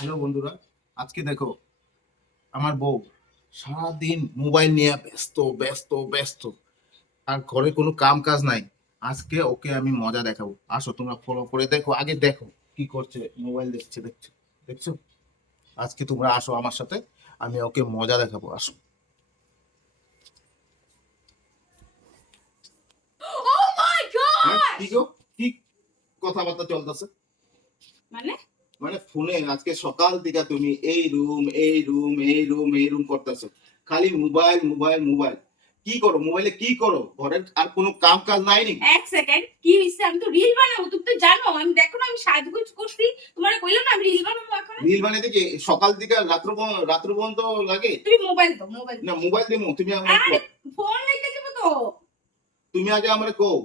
Hello বন্ধুরা, আজকে দেখো আমার বউ সারাদিন মোবাইল নিয়ে ব্যস্ত ব্যস্ত ব্যস্ত, আর ঘরে কোনো কাম কাজ নাই। আজকে ওকে আমি মজা দেখাবো, আসো তোমরা ফলো করে দেখো, আগে দেখো কি করছে, মোবাইল দেখছে, দেখছো দেখছো। আজকে তোমরা আসো আমার সাথে, আমি ওকে মজা দেখাবো, আসো। Oh my হ্যাঁ, god! কি গো, কি কথাবার্তা চলতেছে? মানে মানে ফোনে আজকে সকাল থেকে তুমি এই রুম এই রুম এই রুম এই রুম করতেছো, খালি মোবাইল মোবাইল মোবাইল। কি করো মোবাইলে, কি করো? ঘরের আর কোনো কাম কাজ নাই নাকি? এক সেকেন্ড কি হইছে? আমি তো রিল বানাবো, তুমি তো জানো। আমি দেখো না, আমি সাজগোজ করছি। তোমারে কইলাম না আমি রিল বানাবো এখন। রিল বানাইতে কি সকাল থেকে রাত্র পর্যন্ত লাগে? তুমি মোবাইল দাও, মোবাইল না দাও। মোবাইল দিমু, তুমি আমার আরে ফোন রেখে দিব তো। তুমি আগে আমারে কও,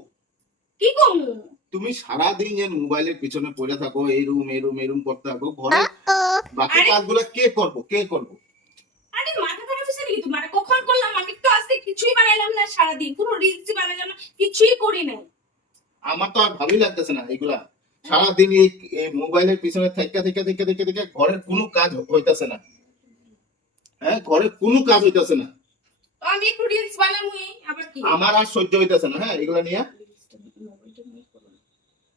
কি করবো? তুমি সারা দিন যে মোবাইলের পিছনে পড়ে থাকো, এই রুম এই রুম এই রুম করতে থাকো, ঘরে বাকি আরে কাজগুলো কে করবো, কে করবো? আরে মাথা খারাপ হইছে নাকি তোমার? কখন করলাম? আমি তো আজকে কিছুই বানাইলাম না, সারাদিন পুরো রিলসই বানাইলাম না, কিছুই করি নাই। আমার তো আর ভালোই লাগতেছে না এগুলা। সারাদিন এই মোবাইলের পিছনে থেকে থেকে থেকে থেকে থেকে ঘরের কোনো কাজ হইতাছে না। হ্যাঁ, ঘরে কোনো কাজ হইতাছে না। তো আমি একটু রিলস বানাবই, আবার কি? আমার আর সহ্য হইতাছে না। হ্যাঁ, এগুলা নিয়ে মোবাইলটা নিয়ে করো না।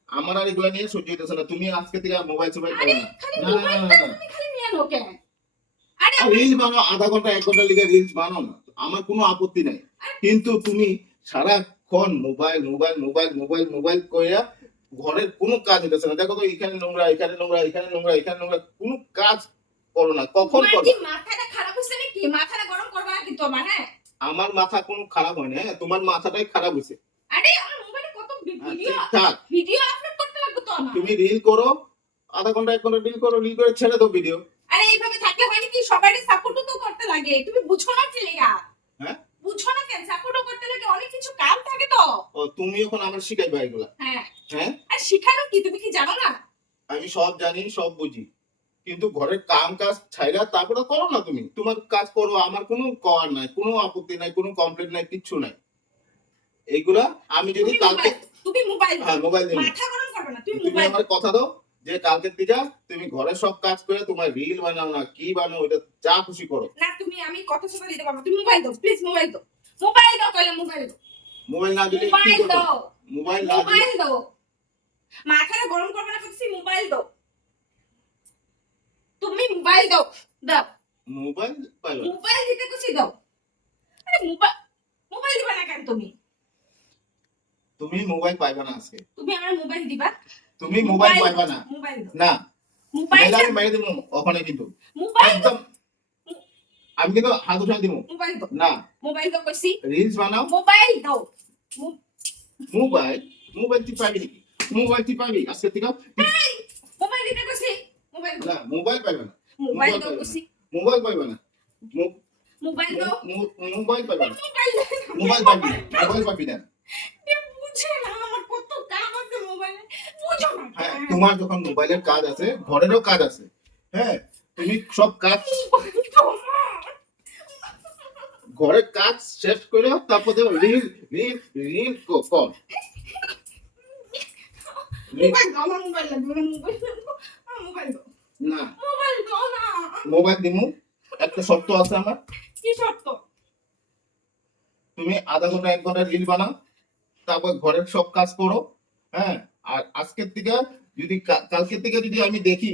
আমার আর এগুলা নিয়ে সহ্য হইতাছে না। তুমি আজকে থেকে মোবাইল সোবাইল আরে করো না। খালি না না না মোবাইলটা না না। তুমি খালি নিয়ে নাও কেন? আরে আর রিলস বানাও, আধা ঘন্টা এক ঘন্টা লিখে রিলস বানাও না, আমার কোনো আপত্তি নাই। কিন্তু তুমি সারাক্ষণ mobile mobile mobile mobile mobile কইরা ঘরের কোনো কাজ হইতেছে না। দেখো তো, এখানে নোংরা এখানে নোংরা এখানে নোংরা এখানে নোংরা, কোনো কাজ করো না। কখন তোমার কি করবা? মাথাটা খারাপ হইছে নাকি? মাথাটা গরম করবা না কিন্তু আমার, হ্যাঁ? আমার মাথা কোনো খারাপ হয় না। হ্যাঁ, তোমার মাথাটাই খারাপ হয়েছে। আরে আমার মোবাইলে কত হ্যাঁ, ভিডিও ঠিকঠাক। ভিডিও আপলোড করতে লাগবে তো আমার। তুমি রিল করো, আধা ঘন্টা এক ঘন্টা রিল করো, রিল করে ছেড়ে দাও ভিডিও। আরে এইভাবে থাকলে হয় নাকি? সবারই সাপোর্টও তো করতে লাগে। তুমি বুঝো না কি লেগা? হ্যাঁ, বুঝো না কেন? সাপোর্টও করতে লাগে, অনেক কিছু কাম থাকে তো। ও তুমি এখন আমার শিখাইবা এগুলা? হ্যাঁ। হ্যাঁ, আর শিখানো কি, তুমি কি জানো না? আমি সব জানি সব বুঝি, কিন্তু ঘরের কাম কাজ ছাইরা তারপরে করো না। তুমি তোমার কাজ করো, আমার কোনো করার নাই, কোনো আপত্তি নাই, কোনো কমপ্লেন নাই, কিচ্ছু নাই। এইগুলা আমি যদি তুমি কালকে, মোবাইল, তুমি মোবাইল দাও। হ্যাঁ মোবাইল দিন, মাথা গরম করবে না, তুমি তুমি মোবাইল আমার দাও। কথা দাও যে কালকের থেকে তুমি ঘরের সব কাজ করে তোমার রিল বানাও না কি বানাও, এটা যা খুশি করো। না তুমি, আমি কথা শোনা দিতে পারবো। তুমি মোবাইল দাও, প্লিজ মোবাইল দাও। মোবাইল দাও, কইলে মোবাইল দাও। মোবাইল না দিলে কি মোবাইল করবো? দাও। মোবাইল না দিলে মোবাইল দাও। মাথাটা গরম করবে না বলছি, মোবাইল দাও। তুমি মোবাইল দাও। দাও। মোবাইল পাইবা না। মোবাইল দিতে কইছি দাও। আরে মোবাইল, মোবাইল দিবা না কেন তুমি? তুমি মোবাইল পাইবা না আজকে। তুমি আমার মোবাইল দিবা। তুমি মোবাইল পাইবা না। মোবাইল দাও। না, মোবাইল মোবাইল আমি মেরে দিব ওখানে, কিন্তু মোবাইল দাও। একদম আমি কিন্তু হাত উঠাই দিব মোবাইল দাও। না। মোবাইল দাও কইছি। রিলস বানাও। মোবাইল দাও। মো- মোবাইল, মোবাইল তুই পাবি নাকি? মোবাইল তুই পাবি আজকে থেকে? এই, মোবাইল দিতে কইছি। মোবাইল না, দাও। মোবাইল পাইবা না। মোবাইল মোবাইল দাও পাইবা কইছি। না। মোবাইল পাইবা না। মোবাইল দাও। মোবাইল পাইবা না। মোবাইল দাও। মোবাইল পাবি না। মোবাইল পাবি না। বুঝে না আমার কত কাম আছে মোবাইলে। বুঝো না হ্যাঁ, কেন? তোমার যখন মোবাইলের কাজ আছে, ঘরেরও কাজ আছে। হ্যাঁ, তুমি সব কাজ, মোবাইল দাও না। ঘরের কাজ শেষ করে তারপরে রিল রিল রিল কর। মোবাইল দাও, আমার মোবাইল লাগবে না, মোবাইল দাও। আমার মোবাইল দাও। না, মোবাইল দাও না। মোবাইল দিমু, একটা শর্ত আছে আমার। কি শর্ত? তুমি আধা ঘন্টা এক ঘন্টা রিল বানাও, তারপর ঘরের সব কাজ করো। হ্যাঁ, আর আজকের থেকে যদি কালকের থেকে যদি আমি দেখি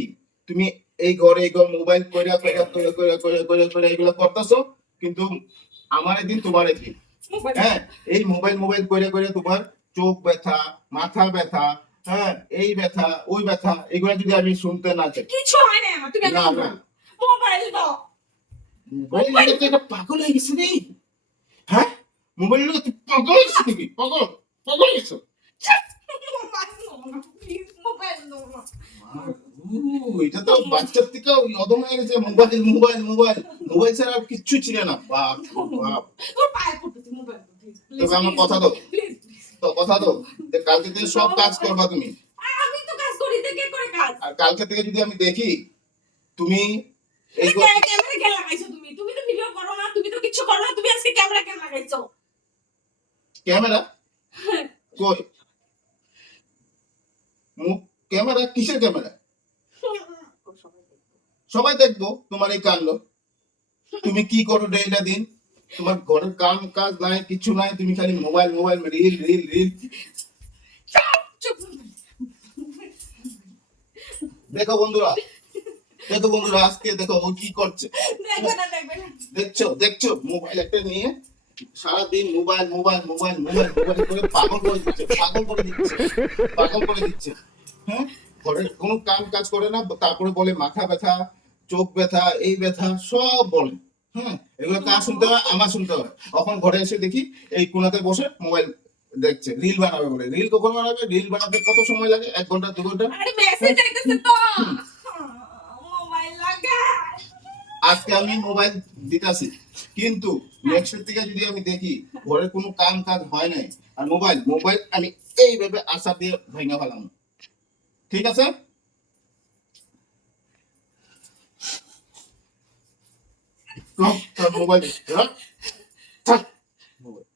তুমি এই ঘর মোবাইল কইরা কইরা কইরা কইরা কইরা কইরা কইরা এগুলো করতেছো, কিন্তু আমার একদিন তোমার একদিন। মোবাইল হ্যাঁ, এই মোবাইল মোবাইল কইরা কইরা তোমার চোখ ব্যথা, মাথা ব্যথা, হ্যাঁ এই ব্যথা ওই ব্যথা, এগুলো যদি আমি শুনতে না চাই। কিছু হয় না আমার, তুমি না আমি না, মোবাইল দাও। মোবাইল নিয়ে তো একটা পাগল হয়ে গেছে রে। হ্যাঁ, মোবাইল নিয়ে তুই পাগল হয়ে গেছিস নাকি? পাগল, পাগল হয়ে গেছো? মোবাইল দাও না, প্লিজ মোবাইল দাও না। এটা তো বাচ্চার থেকে ওই অদম হয়ে গেছে, মোবাইল মোবাইল মোবাইল মোবাইল ছাড়া আর কিচ্ছু ছিল না। বাপ রে বাপ। তোর পায়ে পড়তেছি, মোবাইল দাও প্লিজ। তবে আমার কথা দাও, প্লিজ প্লিজ। তো কথা দাও যে কালকে থেকে সব কাজ করবা তুমি। আমি তো কাজ করি, তো কে করে কাজ? আর কালকে থেকে যদি আমি দেখি তুমি এই ক্যামেরা কেন লাগাইছো তুমি? তুমি তো ভিডিও করো না, তুমি তো কিছু করো না, তুমি আজকে ক্যামেরা কেন লাগাইছো? ক্যামেরা কই, মুখ ক্যামেরা কিসের ক্যামেরা? সবাই দেখবো তোমার এই কাণ্ড। তুমি কি করো ডেইলি দিন? তোমার ঘরের কাম কাজ নাই, কিছু নাই, তুমি খালি mobile mobile, reel reel reel. চুপ। দেখো বন্ধুরা, দেখো বন্ধুরা, আজকে দেখো ও কি করছে। দেখবে না, দেখবে না। দেখছো দেখছো, মোবাইল একটা নিয়ে সারাদিন mobile mobile mobile mobile mobile করে পাগল করে দিচ্ছে, পাগল করে দিচ্ছে, পাগল করে দিচ্ছে। হ্যাঁ, ঘরের কোনো কাম কাজ করে না, তারপরে বলে মাথা ব্যথা, চোখ ব্যথা, এই ব্যথা সব বলে। হ্যাঁ, এগুলো কার শুনতে হয়? আমার শুনতে হয়। তখন ঘরে এসে দেখি এই কোনাতে বসে মোবাইল দেখছে, রিল বানাবে বলে। রিল কখন বানাবে? রিল বানাতে কত সময় লাগে? 1 ঘন্টা 2 ঘন্টা। আরে মেসেজ আইতেছে তো। মোবাইল লাগা। আজকে আমি মোবাইল দিতাছি, কিন্তু নেক্সট থেকে যদি আমি দেখি ঘরে কোনো কাম কাজ হয় নাই, আর মোবাইল মোবাইল আমি এইভাবে আশা দিয়ে ভেঙে ফেলাম। ঠিক আছে? তোর মোবাইল রাখ, থাক, মোবাইল।